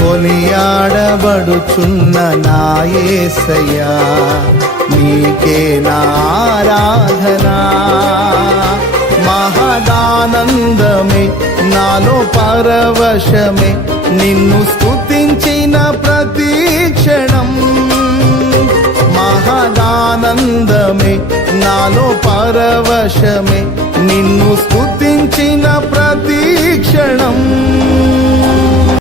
కొనియాడబడుచున్న నాయసయ్యా నీకే నారాధనా మహదానందమే నాలో పరవశమే నిన్ను స్థుతించిన ప్రతి క్షణం. మహదానందమే నాలో పరవశమే నిన్ను స్తుతించిన